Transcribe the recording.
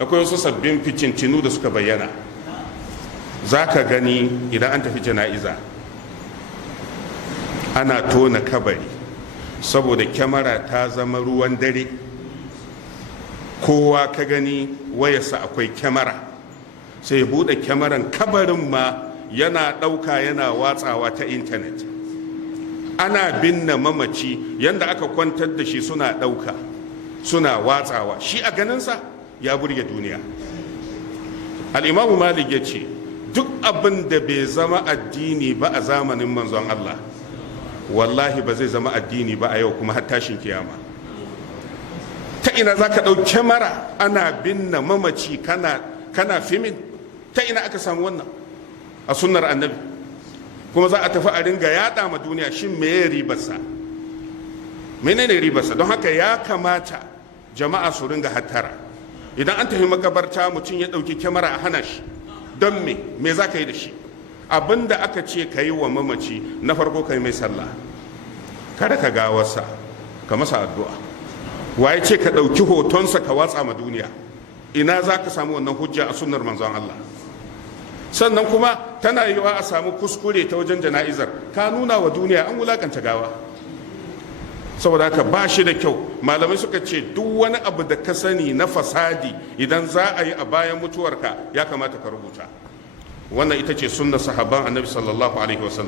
akwai wasu sabbin ficintinu da suka bayyana. Za ka gani idan an tafi jana'iza ana tona kabari saboda kyamara ta zama ruwan dare. Kowa ka gani wayarsa akwai kyamara, sai ya bude kyamaran kabarin ma yana ɗauka yana watsawa ta intanet. Ana binne mamaci yadda aka kwantar da shi suna ɗauka suna watsawa. Shi a ganinsa ya burge duniya. Al'imamu Malik ya ce duk abin da bai zama addini ba a zamanin manzon Allah wallahi ba zai zama addini ba a yau kuma har tashin kiyama. Ta ina za ka ɗau kyamara ana binne mamaci kana fimin? Ta ina aka samu wannan a sunnar annabi? Kuma za a tafi a ringa yaɗa ma duniya. Shin meye ribarsa? Menene ribarsa? Don haka ya kamata jama'a su ringa hattara. Idan an tafi makabarta mutum ya ɗauki kyamara a hana shi. Don me za ka yi da shi? Abin da aka ce ka yi wa mamaci na farko ka yi mai sallah, kada ka gawarsa ka masa addu'a. Waye ce ka ɗauki hotonsa ka watsa ma duniya? Ina za ka samu wannan hujja a sunnar manzon Allah? Sannan kuma tana yiwa a samu kuskure ta wajen jana'izar, ka nuna wa duniya an wulakanta gawa. Saboda haka ba shi da kyau. Malamai suka ce duk wani abu da ka sani na fasadi idan za a yi a bayan mutuwarka ya kamata ka rubuta. Wannan ita ce sunnar sahabban annabi sallallahu alaihi wasallam.